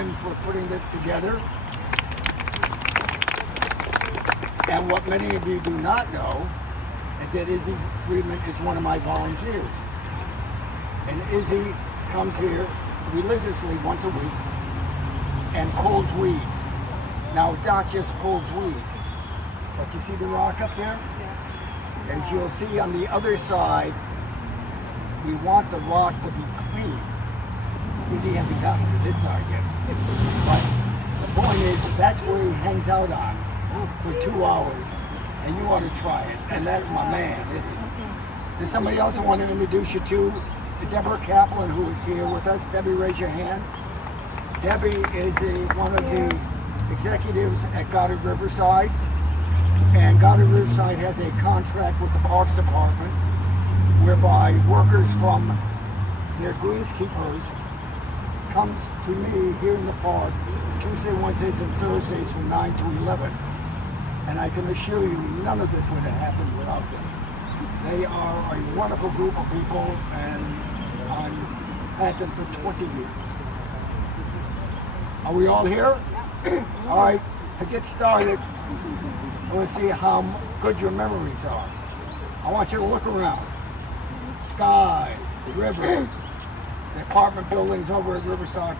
gentlemen for putting this together. And what many of you do not know is that Izzy Friedman is one of my volunteers. And Izzy comes here religiously once a week and pulls weeds. Now, not just pulls weeds, but you see the rock up there? Yeah. And you'll see on the other side, we want the rock to be clean. Izzy hasn't gotten to this side yet. But the point is, that's where he hangs out on for 2 hours. And you ought to try it. And that's my man, Izzy. There's somebody else I want to introduce you to. Deborah Kaplan, who is here with us. Debbie, raise your hand. Debbie is one of the executives at Goddard Riverside. And Goddard Riverside has a contract with the Parks Department whereby workers from their greenskeepers comes to me here in the park Tuesday, Wednesdays, and Thursdays from 9 to 11. And I can assure you none of this would have happened without them. They are a wonderful group of people, and I've had them for 20 years. Are we all here? All right, to get started, let's see how good your memories are. I want you to look around. Sky, the river, the apartment buildings over at Riverside,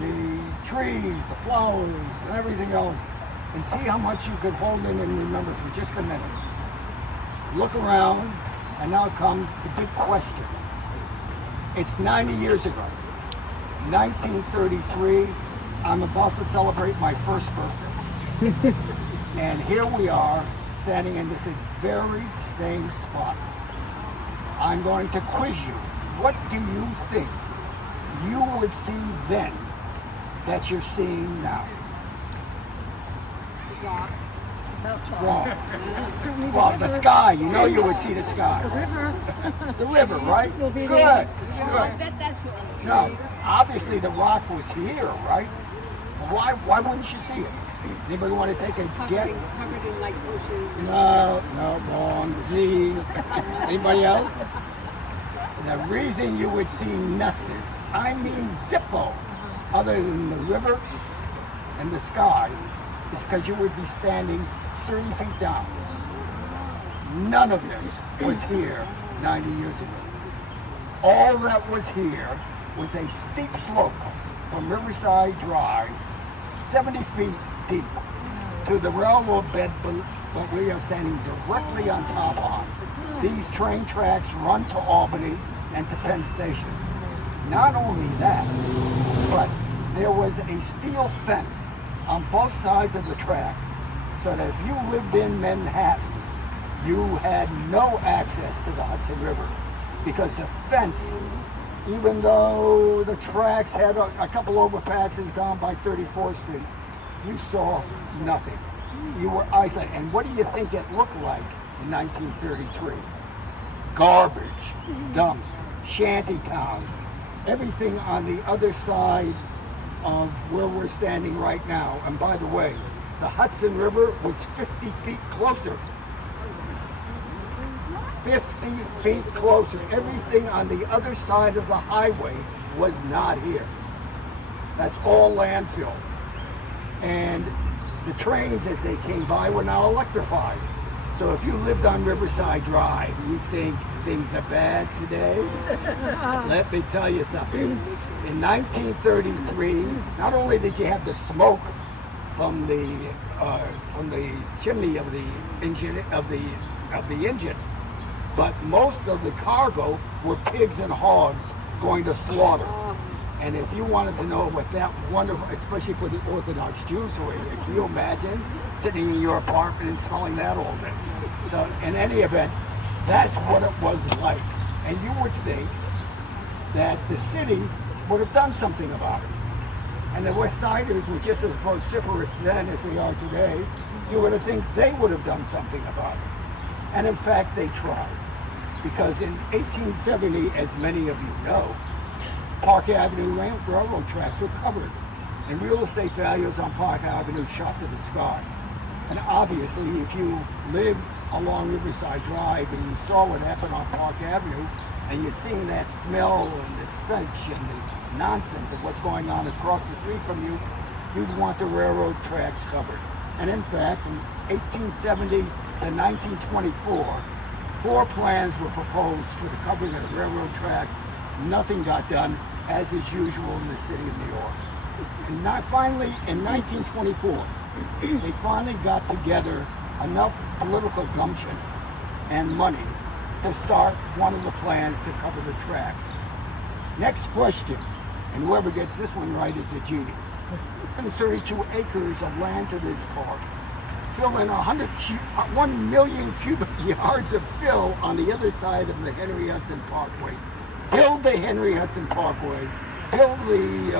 the trees, the flowers, and everything else, and see how much you could hold in and remember for just a minute. Look around, and now comes the big question. It's 90 years ago, 1933. I'm about to celebrate my first birthday. And here we are, standing in this very same spot. I'm going to quiz you. What do you think you would see then that you're seeing now? Rock. Wrong. Well, the sky. You know you would see the sky. The river. The river, right? Still be Good. there. Good. No, obviously the rock was here, right? Why wouldn't you see it? Anybody want to take a guess? Covered in like bushes. No, wrong. Z. Anybody else? The reason you would see nothing, I mean zippo, other than the river and the sky, is because you would be standing 30 feet down. None of this was here 90 years ago. All that was here was a steep slope from Riverside Drive, 70 feet deep, to the railroad bed that we are standing directly on top of. These train tracks run to Albany and to Penn Station. Not only that, but there was a steel fence on both sides of the track, so that if you lived in Manhattan, you had no access to the Hudson River, because the fence, even though the tracks had a couple overpasses down by 34th Street, you saw nothing. You were isolated. And what do you think it looked like in 1933? Garbage, dumps, shanty towns, everything on the other side of where we're standing right now. And by the way, the Hudson River was 50 feet closer. 50 feet closer. Everything on the other side of the highway was not here. That's all landfill. And the trains, as they came by, were now electrified. So if you lived on Riverside Drive, you think things are bad today? Let me tell you something. In 1933, not only did you have the smoke from the chimney of the engine, but most of the cargo were pigs and hogs going to slaughter. And if you wanted to know what that wonderful, especially for the Orthodox Jews who are here, can you imagine sitting in your apartment and smelling that all day? So in any event, that's what it was like. And you would think that the city would have done something about it. And the West Siders were just as vociferous then as they are today. You would have think they would have done something about it. And in fact, they tried. Because in 1870, as many of you know, Park Avenue railroad tracks were covered, and real estate values on Park Avenue shot to the sky. And obviously, if you lived along Riverside Drive and you saw what happened on Park Avenue, and you're seeing that smell and the stench and the nonsense of what's going on across the street from you, you'd want the railroad tracks covered. And in fact, from 1870 to 1924, 4 plans were proposed for the covering of the railroad tracks. Nothing got done, as is usual in the city of New York. And finally, in 1924, they finally got together enough political gumption and money to start one of the plans to cover the tracks. Next question, and whoever gets this one right is a genius. 132 acres of land to this park. Fill in 1 million cubic yards of fill on the other side of the Henry Hudson Parkway. Build the Henry Hudson Parkway. Build the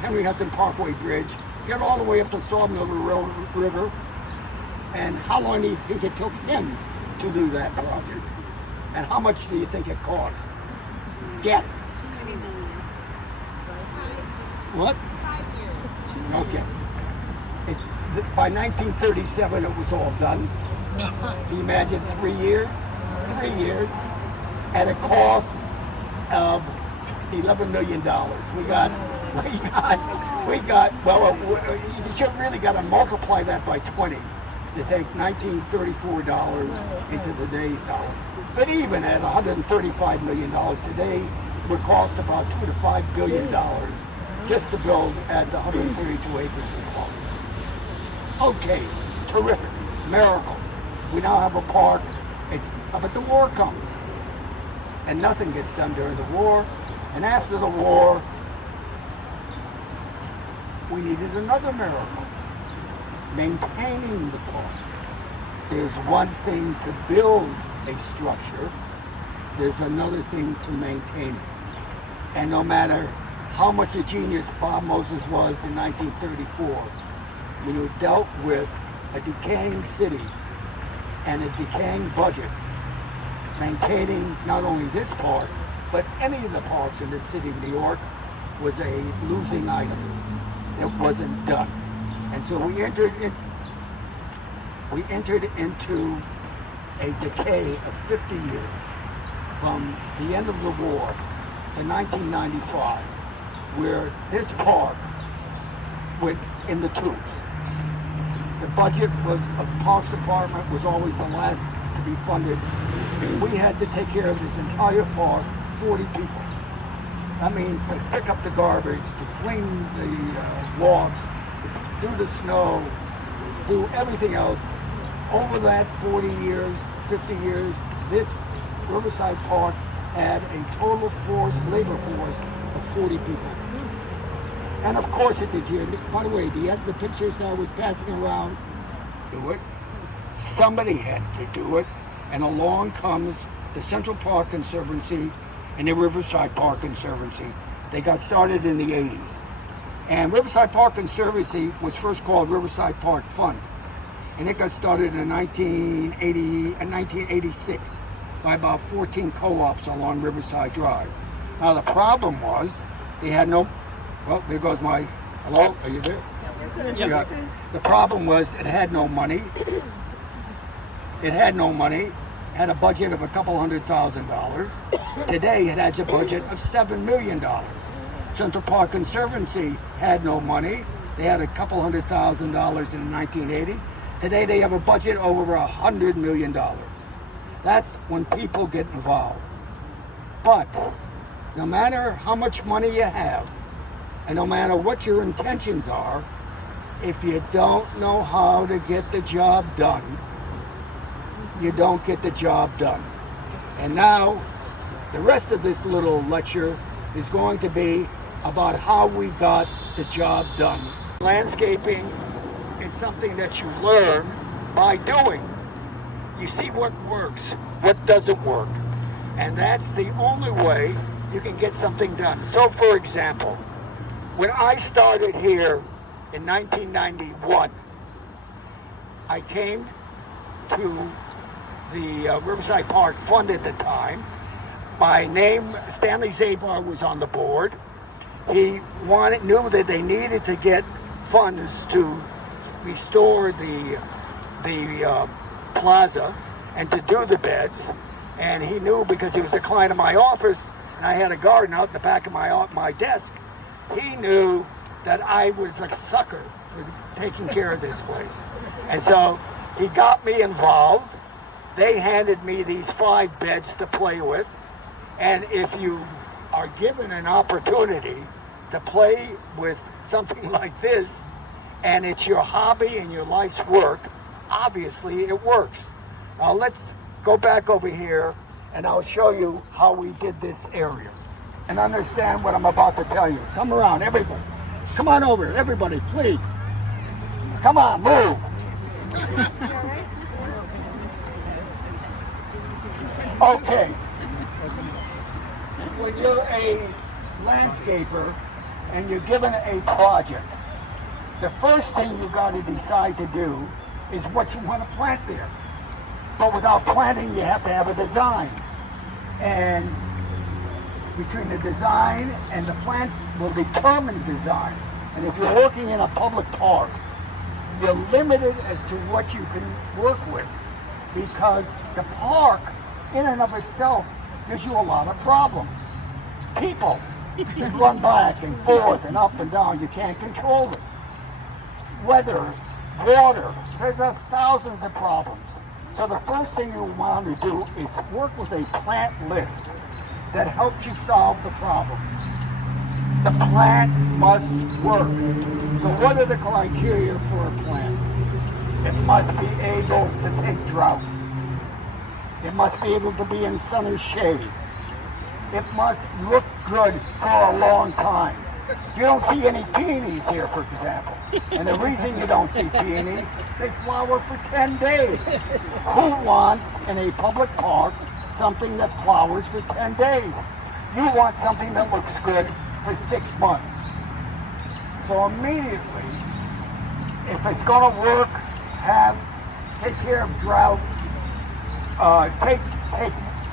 Henry Hudson Parkway Bridge. Get all the way up to Sawmill River. And how long do you think it took him to do that project? And how much do you think it cost? Guess. 20 million. What? 5 years. Okay. By 1937, it was all done. Can you imagine 3 years? 3 years at a cost of $11 million. Well, you should really got to multiply that by 20 to take $1934 into today's dollars. But even at $135 million today, would cost about $2 to $5 billion just to build at the 132 acres of park. Okay, terrific, miracle. We now have a park. But the war comes, and nothing gets done during the war. And after the war, we needed another miracle: maintaining the park. There's one thing to build a structure. There's another thing to maintain it. And no matter how much a genius Bob Moses was in 1934, when you dealt with a decaying city and a decaying budget, maintaining not only this park, but any of the parks in the city of New York was a losing item. It wasn't done. And so we entered into a decay of 50 years from the end of the war to 1995, where this park went in the tubes. The budget of the Parks Department was always the last to be funded. We had to take care of this entire park, 40 people. That means to pick up the garbage, to clean the walks, to do the snow, do everything else. Over that 40 years, 50 years, this Riverside Park had a total labor force of 40 people. And of course it did here. By the way, do you have the pictures that I was passing around? Do it. Somebody had to do it. And along comes the Central Park Conservancy and the Riverside Park Conservancy. They got started in the 80s. And Riverside Park Conservancy was first called Riverside Park Fund. And it got started in 1986 by about 14 co-ops along Riverside Drive. Now the problem was they had no, well, there goes my, hello, are you there? Yeah. The problem was it had no money. It had no money. Had a budget of a couple $100,000. Today it has a budget of $7 million. Central Park Conservancy had no money. They had a couple $100,000 in 1980. Today they have a budget over $100 million. That's when people get involved. But no matter how much money you have, and no matter what your intentions are, if you don't know how to get the job done, you don't get the job done. And now, the rest of this little lecture is going to be about how we got the job done. Landscaping is something that you learn by doing. You see what works, what doesn't work. And that's the only way you can get something done. So for example, when I started here in 1991, I came to the Riverside Park Fund at the time. By name, Stanley Zabar was on the board. He knew that they needed to get funds to restore the plaza and to do the beds. And he knew because he was a client of my office, and I had a garden out in the back of my desk. He knew that I was a sucker for taking care of this place. And so he got me involved. They handed me these 5 beds to play with. And if you are given an opportunity to play with something like this, and it's your hobby and your life's work, obviously it works. Now let's go back over here and I'll show you how we did this area. And understand what I'm about to tell you. Come around, everybody. Come on over, everybody, please. Come on, move. Okay. When you're a landscaper and you're given a project, the first thing you got to decide to do is what you want to plant there. But without planting, you have to have a design. And between the design and the plants will determine design. And if you're working in a public park, you're limited as to what you can work with, because the park in and of itself gives you a lot of problems. People run back and forth and up and down. You can't control it. Weather, water, there's thousands of problems. So the first thing you want to do is work with a plant list that helps you solve the problem. The plant must work. So what are the criteria for a plant? It must be able to take drought. It must be able to be in sun or shade. It must look good for a long time. You don't see any peonies here, for example. And the reason you don't see peonies, they flower for 10 days. Who wants in a public park something that flowers for 10 days? You want something that looks good for 6 months. So immediately, if it's going to work, take care of drought, take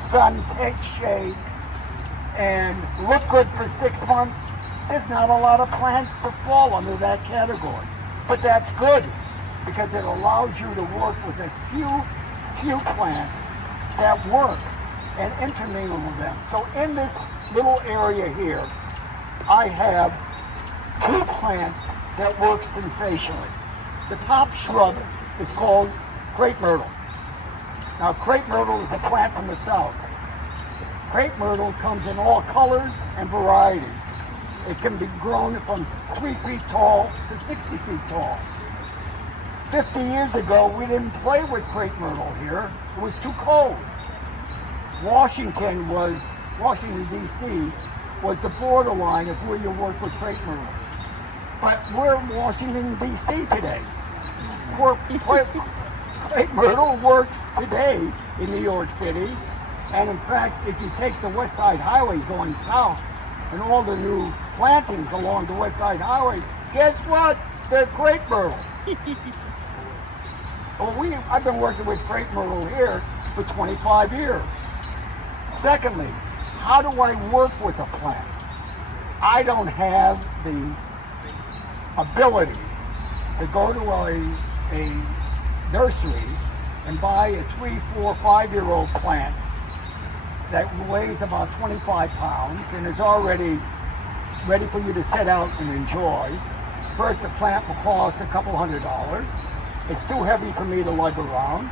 sun, take shade, and look good for 6 months, there's not a lot of plants to fall under that category. But that's good, because it allows you to work with a few plants that work and intermingle with them. So in this little area here, I have 2 plants that work sensationally. The top shrub is called crepe myrtle. Now, crepe myrtle is a plant from the south. Crepe myrtle comes in all colors and varieties. It can be grown from 3 feet tall to 60 feet tall. 50 years ago, we didn't play with crepe myrtle here. It was too cold. Washington, D.C. was the borderline of where you work with crepe myrtle. But we're in Washington, D.C. today. Crepe myrtle works today in New York City. And in fact, if you take the West Side Highway going south and all the new plantings along the West Side Highway, guess what? They're crepe myrtle. Well, I've been working with crepe myrtle here for 25 years. Secondly, how do I work with a plant? I don't have the ability to go to a nursery and buy a 3, 4, 5-year-old plant that weighs about 25 pounds and is already ready for you to set out and enjoy. First, the plant will cost a couple $100. It's too heavy for me to lug around.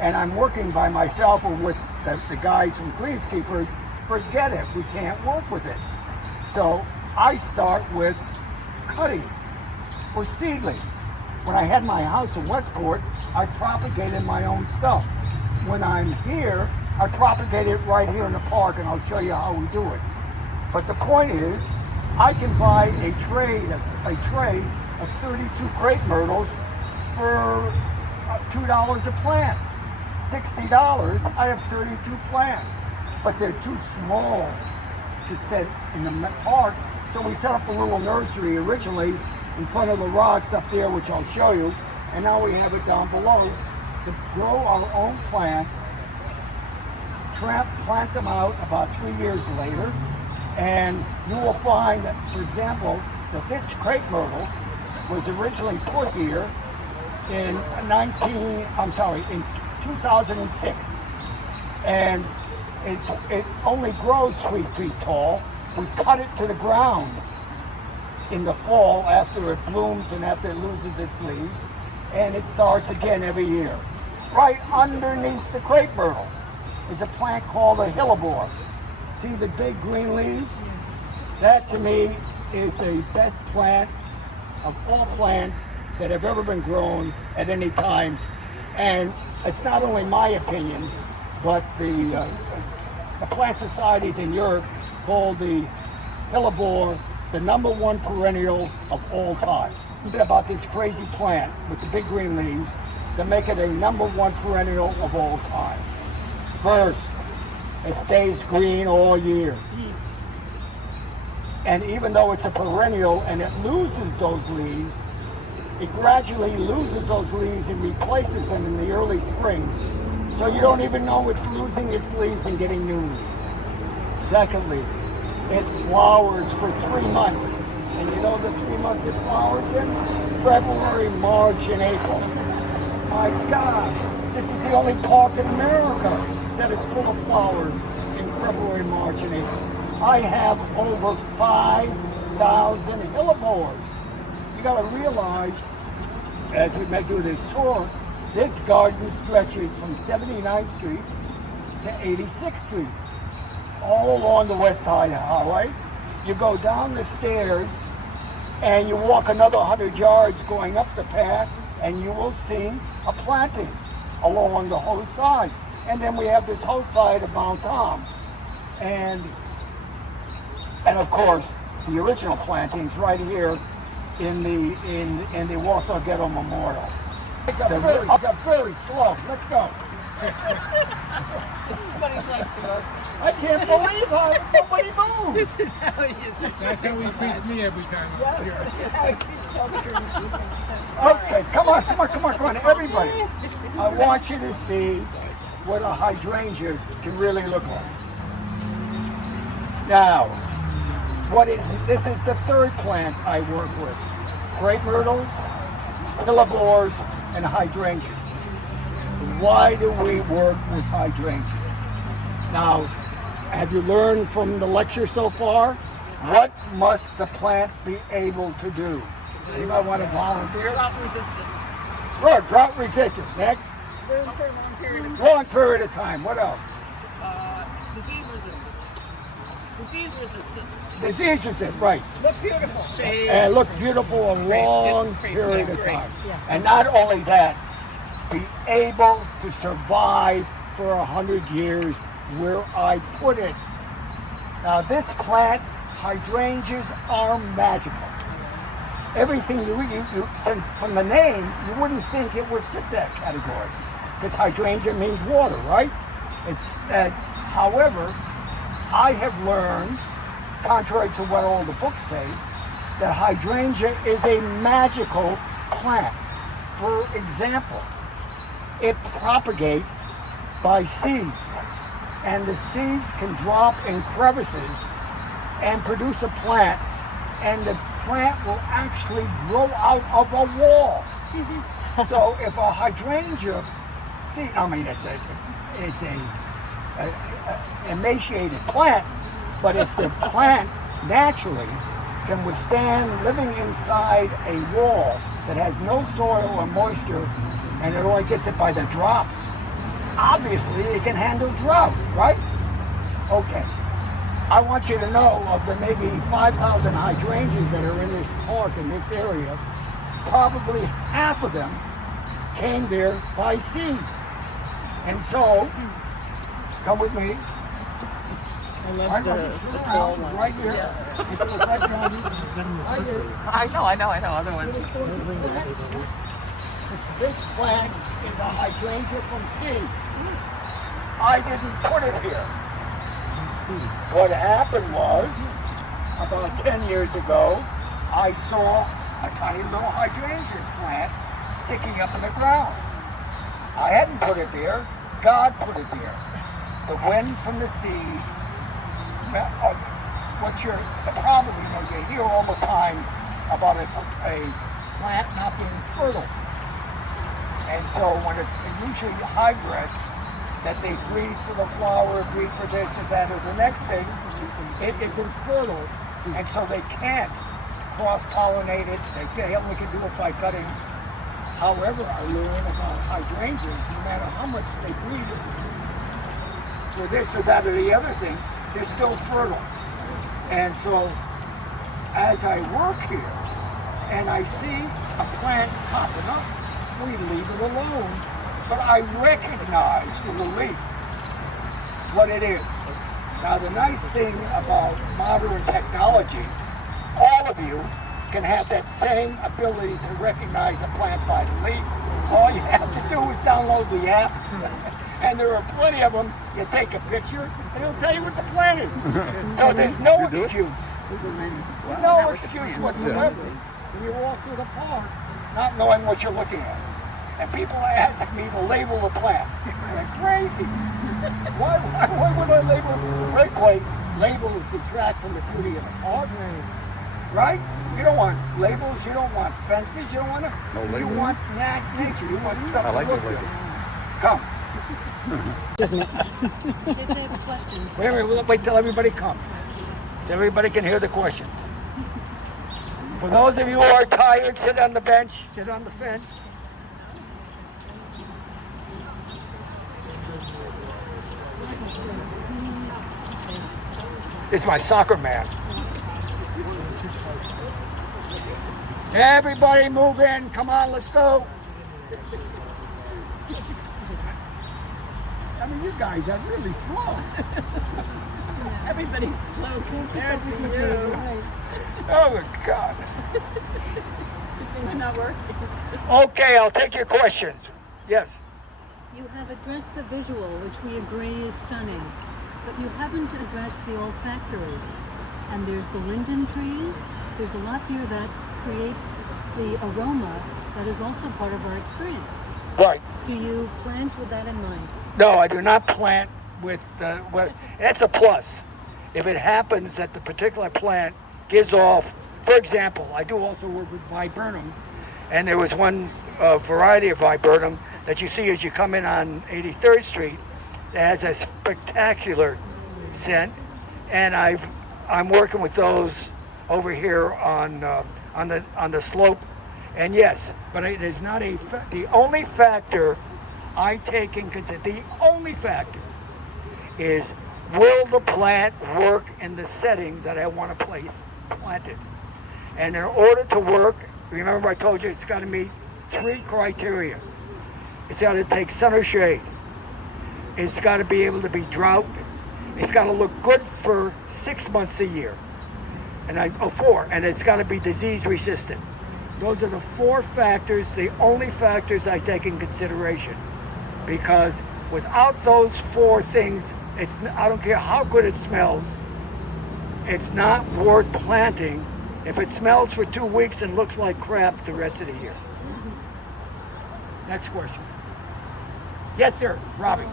And I'm working by myself or with the guys from Greenskeepers. Forget it, we can't work with it. So I start with cuttings or seedlings. When I had my house in Westport, I propagated my own stuff. When I'm here, I propagate it right here in the park, and I'll show you how we do it. But the point is, I can buy a tray of 32 crepe myrtles for $2 a plant. $60, I have 32 plants. But they're too small to set in the park, so we set up a little nursery originally in front of the rocks up there, which I'll show you, and now we have it down below to grow our own plants, plant them out about 3 years later, and you will find that, for example, that this crepe myrtle was originally put here in 2006. And it only grows 3 feet tall. We cut it to the ground in the fall after it blooms and after it loses its leaves, and it starts again every year. Right underneath the crepe myrtle is a plant called a hellebore. See the big green leaves? That to me is the best plant of all plants that have ever been grown at any time. And it's not only my opinion, but the plant societies in Europe call the hellebore the #1 perennial of all time. About this crazy plant with the big green leaves to make it a #1 perennial of all time. First, it stays green all year. And even though it's a perennial and it loses those leaves, it gradually loses those leaves and replaces them in the early spring. So you don't even know it's losing its leaves and getting new leaves. Secondly, it flowers for 3 months. And you know the 3 months it flowers in? February, March, and April. My God, this is the only park in America that is full of flowers in February, March, and April. I have over 5,000 hellebores. You got to realize, as we may do this tour, this garden stretches from 79th Street to 86th Street, all along the West Side Highway. You go down the stairs and you walk another 100 yards going up the path, and you will see a planting along the whole side. And then we have this whole side of Mount Tom. And of course, the original plantings right here in the Warsaw Ghetto Memorial. They're very slow. Let's go. This is what he's like to us. I can't believe how nobody moves. This is how he is. That's how he treats me every time. Yeah, this is how he treats children. Okay, come on, everybody. I want you to see what a hydrangea can really look like. Now, this is the third plant I work with. Crepe myrtles, hellebores, and hydrangeas. Why do we work with hydrangeas? Now, have you learned from the lecture so far? What must the plant be able to do? Anybody want to volunteer? Drought resistant. Good, drought resistant. Next. Bloom for a long period of time. Long period of time. What else? Disease resistant. Disease resistant. Disease resistant, right. Look beautiful. Shade. And look beautiful a long period of time. And not only that, be able to survive for 100 years where I put it. Now this plant, hydrangeas are magical. Everything from the name, you wouldn't think it would fit that category, because hydrangea means water, right? However, I have learned, contrary to what all the books say, that hydrangea is a magical plant. For example, it propagates by seeds, and the seeds can drop in crevices and produce a plant, and the plant will actually grow out of a wall. So if a hydrangea seed, I mean it's a emaciated plant, but if the plant naturally can withstand living inside a wall that has no soil or moisture, and it only gets it by the drops, obviously it can handle drought, right? Okay. I want you to know of the maybe 5,000 hydrangeas that are in this park, in this area, probably half of them came there by seed. And so, come with me. I love the tall ones. Right here. Yeah. If you look right down here, I know, other ones. this plant is a hydrangea from seed. I didn't put it here. What happened was, about 10 years ago, I saw a tiny little hydrangea plant sticking up in the ground. I hadn't put it there, God put it there. The wind from the seas, the problem, you hear all the time about a plant not being fertile. And so when it usually hybrids, that they breed for the flower, breed for this and that, or the next thing, it isn't fertile, and so they can't cross-pollinate it. They only can do it by cuttings. However, I learned about hydrangeas, no matter how much they breed for this or that or the other thing, they're still fertile. And so, as I work here, and I see a plant popping up, we leave it alone. But I recognize through the leaf what it is. Now, the nice thing about modern technology, all of you can have that same ability to recognize a plant by the leaf. All you have to do is download the app, and there are plenty of them. You take a picture, and it'll tell you what the plant is. So there's no excuse. No excuse whatsoever when you walk through the park not knowing what you're looking at. And people ask me to label the plant. They're crazy. Why would I label the right place? Labels detract from the beauty of the park. Right? You don't want labels, you don't want fences, you don't want to. You want nature, you want stuff to look good. Come. They have a question. Wait till everybody comes. So everybody can hear the question. For those of you who are tired, sit on the bench, sit on the fence. This is my soccer man. Everybody move in. Come on, let's go. I mean, you guys are really slow. Everybody's slow compared to you. Oh, my God. Good thing we're not working. Okay, I'll take your questions. Yes. You have addressed the visual, which we agree is stunning, but you haven't addressed the olfactory. And there's the linden trees. There's a lot here that creates the aroma that is also part of our experience. Right. Do you plant with that in mind? No, I do not plant with, that's a plus. If it happens that the particular plant gives off, for example, I do also work with viburnum, and there was one variety of viburnum that you see as you come in on 83rd Street that has a spectacular scent, and I'm working with those over here on the slope, and yes, but it is not the only factor I take in consideration. The only factor is, will the plant work in the setting that I want to plant it? And in order to work, remember I told you it's got to meet 3 criteria. It's got to take sun or shade. It's got to be able to be drought. It's got to look good for 6 months a year. And 4. And it's got to be disease resistant. Those are the 4 factors, the only factors I take in consideration. Because without those 4 things, I don't care how good it smells, it's not worth planting if it smells for 2 weeks and looks like crap the rest of the year. Next question. Yes, sir, Robbie.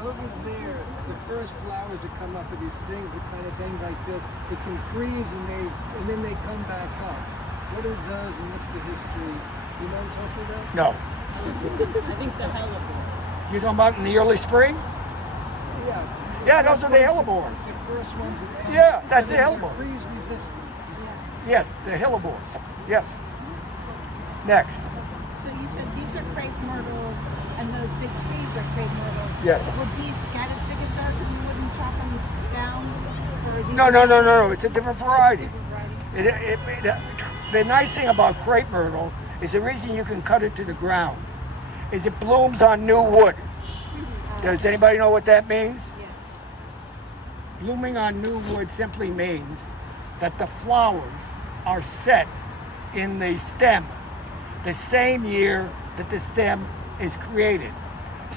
Over there, the first flowers that come up are these things that kind of hang like this. It can freeze and then they come back up. What are those and what's the history? You know what I'm talking about? No. I think the hellebores. You talking about in the early spring? Yes. Yeah, those are the hellebores. The first ones that come Yeah, that's and the they're hellebore. freeze resistant. Yes, the hellebores. Yes. Next. So you said these are crepe myrtles, and those big trees are crepe myrtles. Yes. Would these get as big as those if you wouldn't chop them down? Or are these No. It's a different variety. different variety? The nice thing about crepe myrtle is the reason you can cut it to the ground is it blooms on new wood. Does anybody know what that means? Yeah. Blooming on new wood simply means that the flowers are set in the stem the same year that the stem is created.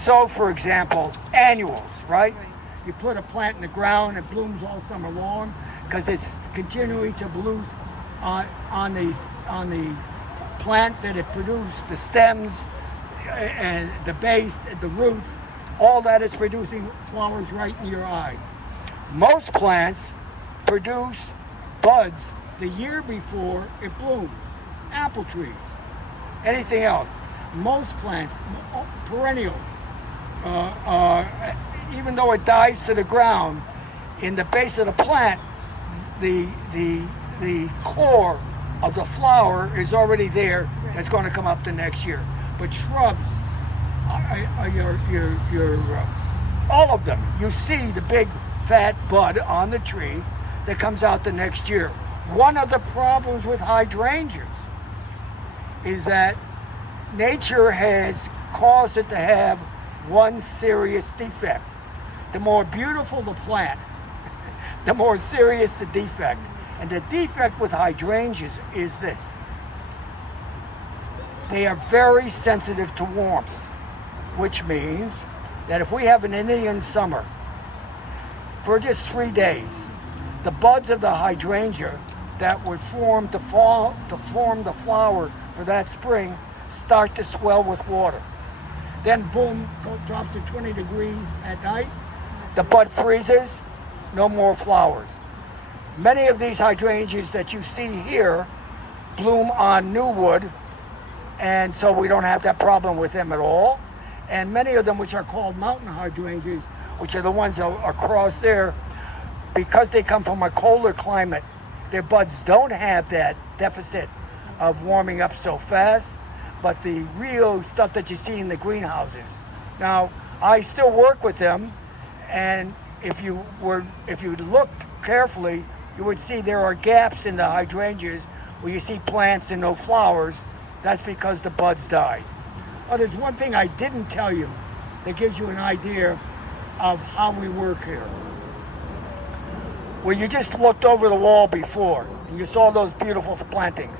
So, for example, annuals, right? You put a plant in the ground, it blooms all summer long because it's continuing to bloom on the plant that it produced, the stems and the base, the roots, all that is producing flowers right in your eyes. Most plants produce buds the year before it blooms. Apple trees, anything else. Most plants, perennials, even though it dies to the ground, in the base of the plant, the core of the flower is already there. That's going to come up the next year. But shrubs, all of them, you see the big fat bud on the tree that comes out the next year. One of the problems with hydrangeas is that nature has caused it to have one serious defect. The more beautiful the plant, the more serious the defect. And the defect with hydrangeas is this. They are very sensitive to warmth, which means that if we have an Indian summer for just 3 days, the buds of the hydrangea that would form to form the flower for that spring start to swell with water. Then boom, drops to 20 degrees at night, the bud freezes, no more flowers. Many of these hydrangeas that you see here bloom on new wood, and so we don't have that problem with them at all. And many of them, which are called mountain hydrangeas, which are the ones that are across there, because they come from a colder climate, their buds don't have that deficit of warming up so fast, but the real stuff that you see in the greenhouses. Now, I still work with them, and if you look carefully, you would see there are gaps in the hydrangeas where you see plants and no flowers. That's because the buds died. Oh, there's one thing I didn't tell you that gives you an idea of how we work here. Well, you just looked over the wall before, and you saw those beautiful plantings.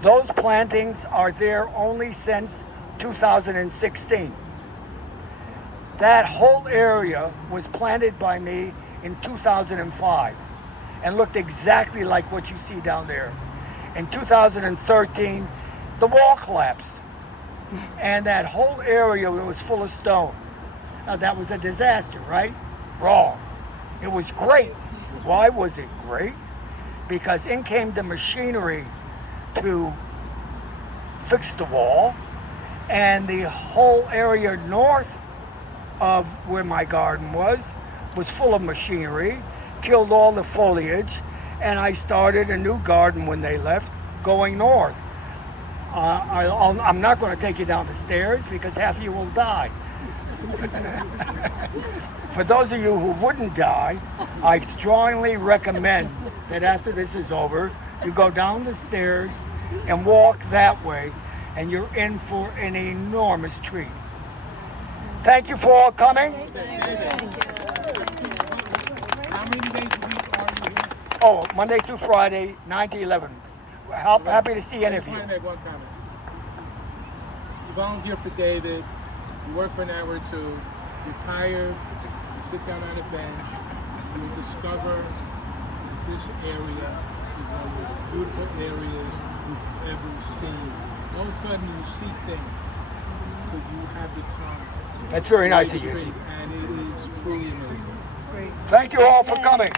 Those plantings are there only since 2016. That whole area was planted by me in 2005 and looked exactly like what you see down there. In 2013, the wall collapsed, and that whole area was full of stone. Now, that was a disaster, right? Wrong. It was great. Why was it great? Because in came the machinery to fix the wall, and the whole area north of where my garden was full of machinery, killed all the foliage, and I started a new garden when they left, going north. I'm not going to take you down the stairs because half of you will die. For those of you who wouldn't die, I strongly recommend that after this is over, you go down the stairs and walk that way, and you're in for an enormous treat. Thank you for all coming. How many days a week are you here? Oh, Monday through Friday, 9 to 11. Happy to see any of I you. just want to make one comment. You volunteer for David, you work for an hour or two, you're tired, you sit down on a bench, you discover that this area is one of the most beautiful areas you've ever seen. All of a sudden you see things because you have the time. That's very nice of you. And it is truly amazing. Thank you all for coming.